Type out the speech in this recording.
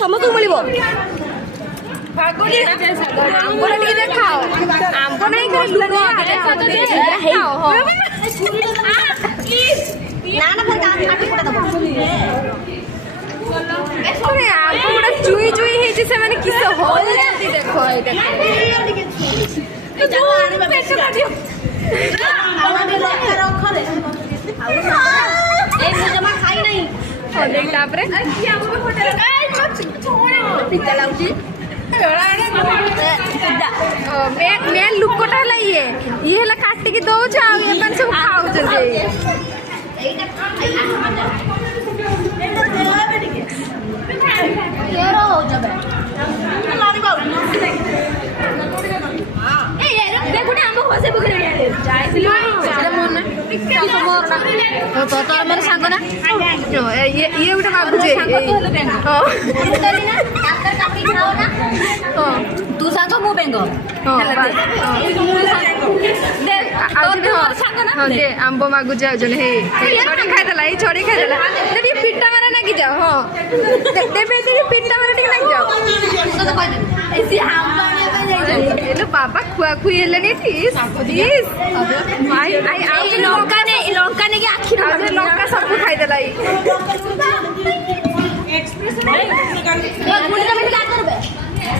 समस्त को मिलिबो आंबोला टिके देखाओ आंबो नहीं करे लुको देखाओ हो ना ना फिर काम काटी पड़ा दबो अरे आंबो बड़ा चुई चुई हे जे से माने किस हो देखो ए देखो पेट का दियो रख दे ए जमा खाई नहीं हो देख तापरे की आंबो फोटो ए पिता लाउची मेन लुकोटा है ये है काट के दो जाओ ये मन सब खाओ जल्दी देखो ना हमको बसे बुक रे जाइसिलो सेटा मन ना तो तोर मन सांग ना ये उठा बाबू जे हां करी ना डाक्टर काटी खाओ ना हां तू सांग मु बेंगो दे तोर सांग ना हां दे आंबो मागु जाओ जने हे छोड़ी खाइ देला ई छोड़ी खाइ देला तेरी पिट्टा मारा ना की जाओ हां दे तेरी पिट्टा मारा ठीक लग जाओ तो कह दे ऐसी आंबो ने पे जाई हेलो बाबा खुआ खुई हेलनी थीस थीस आई आई आ लंका ने के आखिर लंका सब खाइ देला ई एक्सप्रेस नहीं गुंडा में क्या करबे